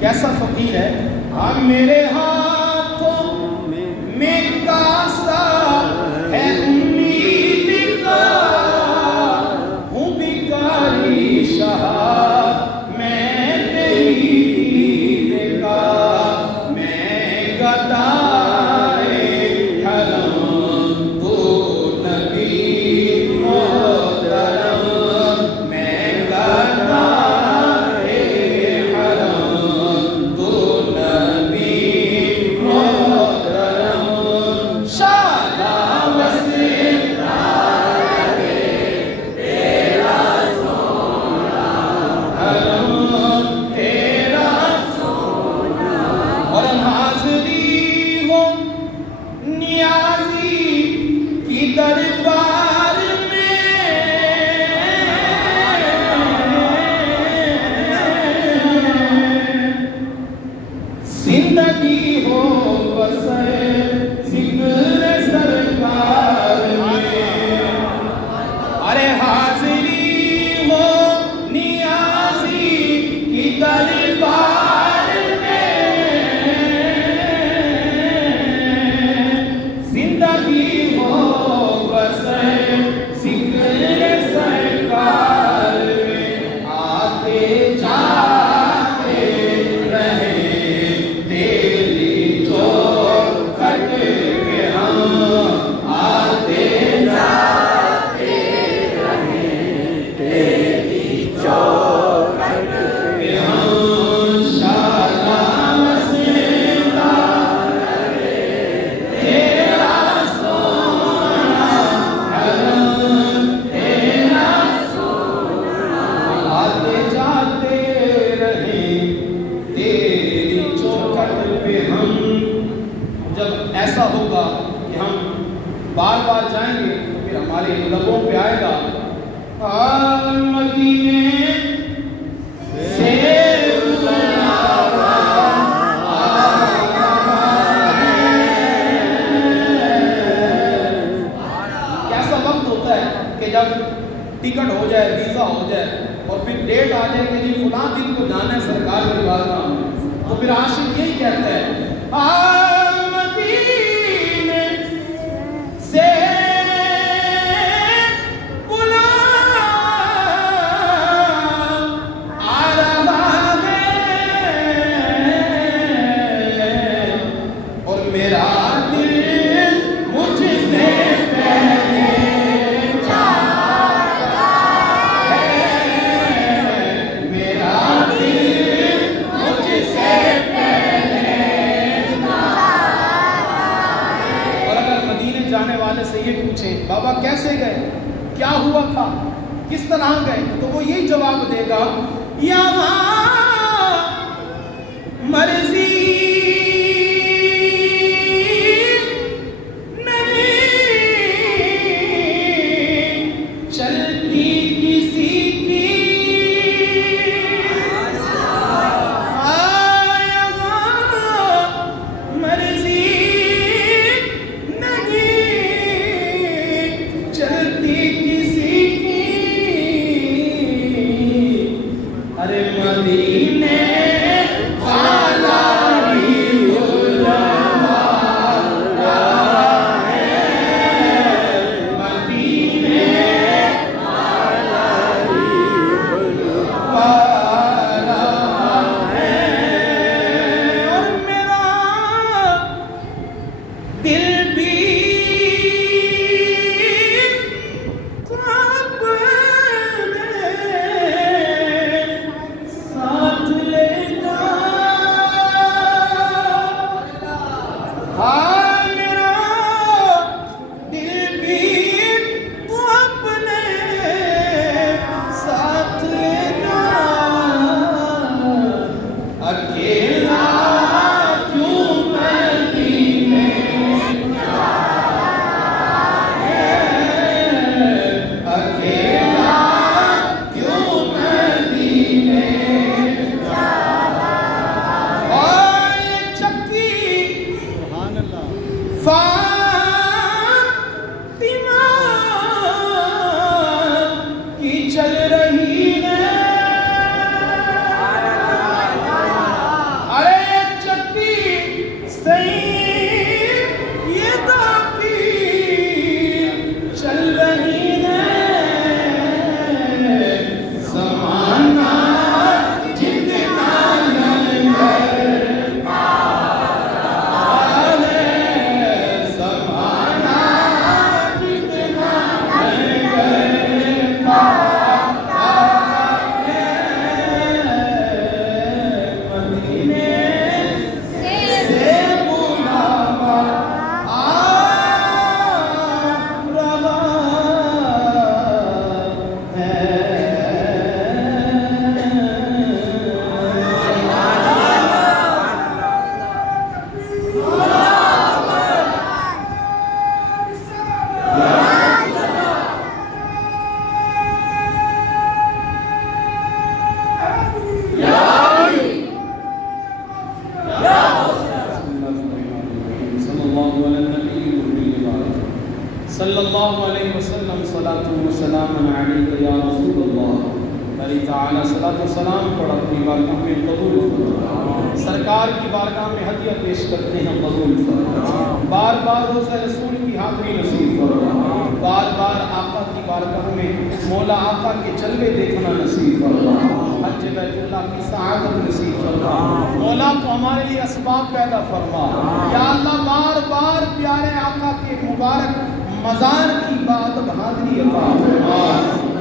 कैसा फकीर है। हाँ मेरे हाथों में कासा है उम्मीद का, हूँ भिखारी शाह मैं तेरी दीद का, मैं गदाए हरम तो नबी मोहतरम, मैं गदाए हरम तो नबी मोहतरम, शाला वसीला तेरा सोना हरम तेरा सोना, और हाज़री हो नियाज़ी की दरबार में, जिंदगी हो बसे जिक्र सरकार में, अरे हाज़री हो नियाज़ी की दरबार में, जिंदगी हो बसे जिक्र सरकार में, आते जाते रहे तेरी चौखट पे हम, आते जाते रहे तेरी चौखट पे हम, शाला वसीला तेरा सोना हरम तेरा सोना, आते जाते रहे तेरी चौखट पे हम। जब ऐसा होगा कि हम बार बार जाएंगे तो फिर हमारे लबों पे आएगा मदीने से बुलावा आया है। कैसा वक्त होता है कि जब टिकट हो जाए, वीजा हो जाए और फिर डेट आ जाए कि जी फलां दिन को जाना है सरकार के बारगाह में, तो फिर आशिक यही कहता है मदीने से बुलावा आ रहा है, और मेरा दिल मुझसे पहले जाता है, मेरा दिल मुझसे पहले जाता है। और अगर मदीने जाने वाले से ये पूछें बाबा कैसे गए, क्या हुआ था, किस तरह गए, तो वो यही जवाब देगा यहाँ मर्जी चलती किसी की, मर्जी नहीं चलती किसी की, अरे मदीने सलातु व सलामुन अलैका या रसूलल्लाह। अल्लाह ताला सलात व सलाम पढ़ अपनी बारगाह में कबूल फरमा। सरकार की बारगाह में हदिया पेश करते हैं, कबूल फरमा। बार बार रोज़ा रसूल की हाज़िरी नसीब फरमा। बार बार आका की बारगाह में मौला आका के जलवे देखना नसीब फरमा। हज बैतुल्लाह की सआदत नसीब फरमा। मौला को हमारे लिए असबाब पैदा फरमा। या अल्लाह बार बार प्यारे आका के मुबारक मज़ार की बात हाज़िरी अता फरमा।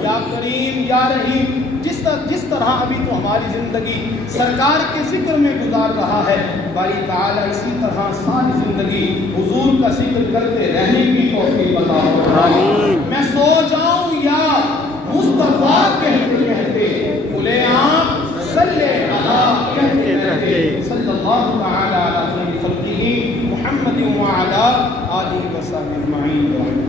या करीम या रहीम, जिस तरह अभी तो हमारी ज़िंदगी सरकार के जिक्र में गुजार रहा है, बारी ताला इसी तरह सारी ज़िंदगी हुजूर का जिक्र करते रहने की तौफीक अता फरमाए। मैं सो जाऊं या मुस्तफा कहते कहते खुले आम सल्ले अला कहते कहते सल्लल्लाहु तआला अलैहि वसल्लम मुहम्मद व अला आलिहि व सल्लम अजमईन।